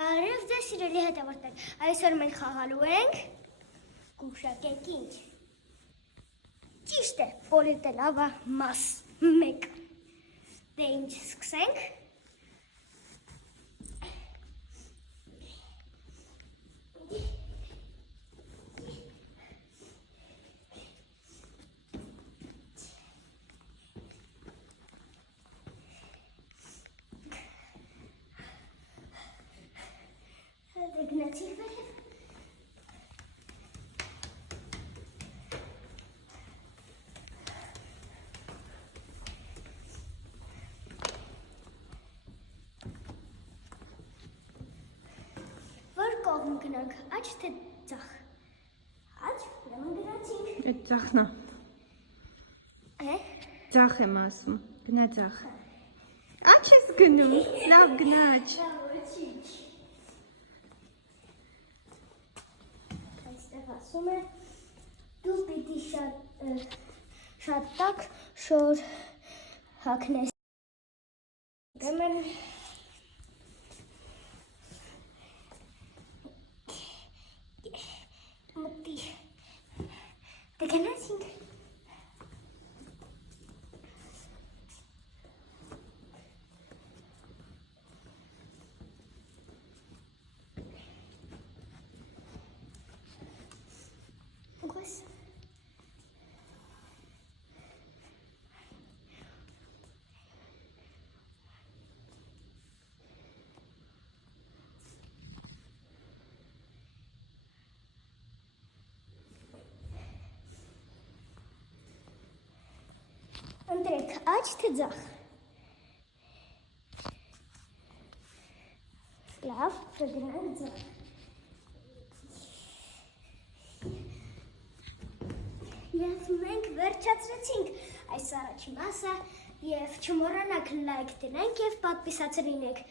Արև ձեզ սիրելի հետևորդներ, այսօր մենք խաղալու ենք գուշակեք ինչ։ Ճիշտ է, պոլիտը լավա մաս 1։ Դե ինչ սկսենք։ Գնացինք վերև։ Որ կողմ գնանք, աջ թե ձախ։ Աջ, ուրեմն գնացինք։ Այդ ձախն է։ Ձախ եմ ասում, գնա ձախ։ Աջ ես գնում, լավ գնա աջ։ Ասում է, դու պիտի շատ տաք շոր հագնես։ Ուրեմն մտի։ Դե գնացինք։ Ընտրեք աջ թե ձախ։ Լավ, կգնանք ձախ։ Եվ մենք վերջացրեցինք այս առաջին մասը և չմոռանաք լայք դնենք և պատպիսած լինեք։